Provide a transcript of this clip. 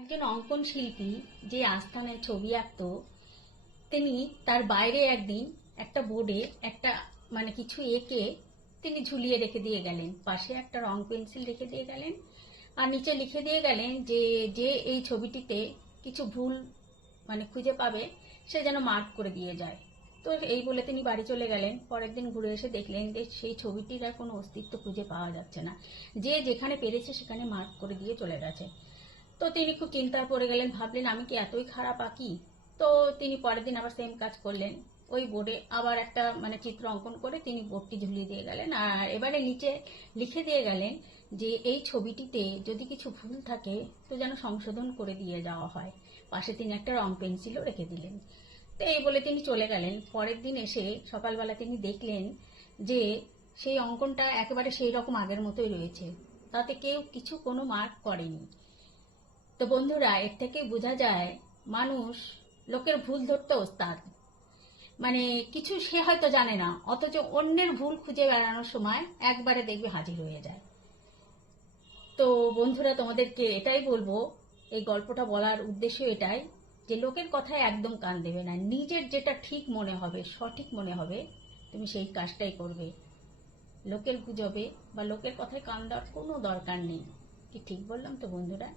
একজন অঙ্কন শিল্পী যে আস্তানায় ছবি আঁকতো, তিনি তার বাইরে একদিন একটা বোর্ডে একটা কিছু এঁকে তিনি ঝুলিয়ে রেখে দিয়ে গেলেন। পাশে একটা রং পেন্সিল রেখে দিয়ে গেলেন, আর নিচে লিখে দিয়ে গেলেন যে যে এই ছবিটিতে কিছু ভুল খুঁজে পাবে সে যেন মার্ক করে দিয়ে যায়। তো এই বলে তিনি বাড়ি চলে গেলেন। পরের দিন ঘুরে এসে দেখলেন যে সেই ছবিটির আর কোনো অস্তিত্ব খুঁজে পাওয়া যাচ্ছে না। যে যেখানে পেরেছে সেখানে মার্ক করে দিয়ে চলে গেছে। তো তিনি খুব চিন্তায় পড়ে গেলেন, ভাবলেন আমি কি এতই খারাপ আঁকি? তো তিনি পরের দিন আবার সেম কাজ করলেন। ওই বোর্ডে আবার একটা চিত্র অঙ্কন করে তিনি বোর্ডটি ঝুলিয়ে দিয়ে গেলেন, আর এবারে নিচে লিখে দিয়ে গেলেন যে এই ছবিটিতে যদি কিছু ভুল থাকে তো যেন সংশোধন করে দিয়ে যাওয়া হয়। পাশে তিনি একটা রং পেন্সিলও রেখে দিলেন। তো এই বলে তিনি চলে গেলেন। পরের দিন এসে সকালবেলা তিনি দেখলেন যে সেই অঙ্কনটা একেবারে সেই রকম আগের মতোই রয়েছে, তাতে কেউ কিছু কোনো মার্ক করেনি। তো বন্ধুরা, এর থেকে বোঝা যায় মানুষ লোকের ভুল ধরতে ওস্তাদ। কিছু সে হয়তো জানে না, অথচ অন্যের ভুল খুঁজে বেড়ানোর সময় একবারে দেখবে হাজির হয়ে যায়। তো বন্ধুরা, তোমাদেরকে এটাই বলবো, এই গল্পটা বলার উদ্দেশ্য এটাই যে লোকের কথায় একদম কান দেবে না। নিজের যেটা ঠিক মনে হবে, সঠিক মনে হবে, তুমি সেই কাজটাই করবে। লোকের গুজবে বা লোকের কথায় কান দেওয়ার কোনো দরকার নেই। কি ঠিক বললাম তো বন্ধুরা?